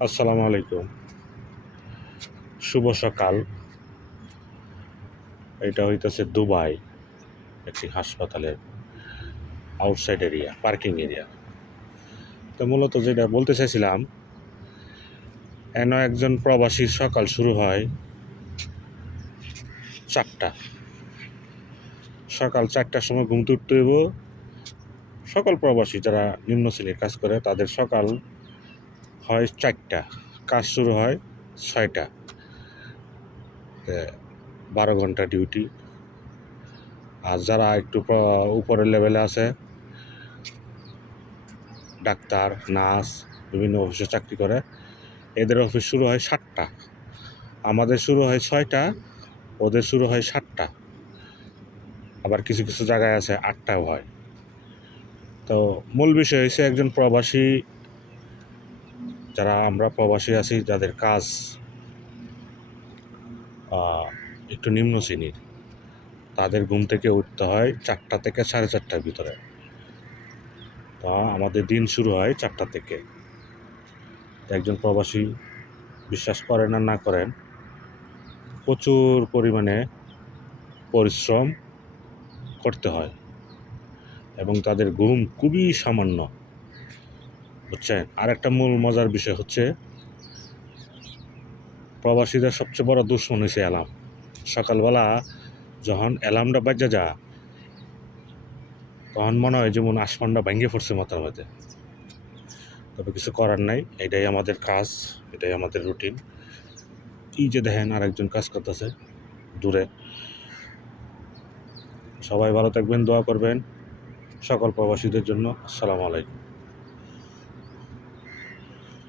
আসসালামু আলাইকুম। শুভ সকাল। এটা হইতেছে দুবাই, একটি হাসপাতালের আউটসাইড এরিয়া, পার্কিং এরিয়া। তো মূলত যেটা বলতে চাইছিলাম, একজন প্রবাসীর সকাল শুরু হয় 4টা। সকাল 4টার সময় ঘুম থেকে উঠতে হইব। সকল প্রবাসী যারা নিম্ন শ্রেণীর কাজ করে তাদের সকাল হয় 4টা, কাজ শুরু হয় 6টা। 12 ঘন্টা ডিউটি। আর যারা একটু উপরের লেভেলে আছে, ডাক্তার, নার্স, বিভিন্ন অফিসে চাকরি করে, এদের অফিস শুরু হয় 7টা। আমাদের শুরু হয় 6টা, ওদের শুরু হয় 7টা। আবার কিছু কিছু জায়গায় আছে 8টাও হয়। তো মূল বিষয় হচ্ছে একজন প্রবাসী, যারা আমরা প্রবাসী আছি, যাদের কাজ একটু নিম্ন শ্রেণীর, তাদের ঘুম থেকে উঠতে হয় 4টা থেকে 4:30টার ভিতরে। তা আমাদের দিন শুরু হয় 4টা থেকে। একজন প্রবাসী, বিশ্বাস করেন আর না করেন, প্রচুর পরিমাণে পরিশ্রম করতে হয় এবং তাদের ঘুম খুবই সামান্য, বুঝছেন। আর একটা মূল মজার বিষয় হচ্ছে, প্রবাসীদের সবচেয়ে বড় দুশ্মন হয়েছে অ্যালার্ম। সকালবেলা যখন অ্যালার্মটা বাজা যা, তখন মনে হয় যেমন আসমানটা ভেঙে পড়ছে মাথার মধ্যে। তবে কিছু করার নাই, এটাই আমাদের কাজ, এটাই আমাদের রুটিন। এই যে দেখেন আরেকজন কাজ করতেছে দূরে। সবাই ভালো থাকবেন, দোয়া করবেন সকল প্রবাসীদের জন্য। আসসালামু আলাইকুম।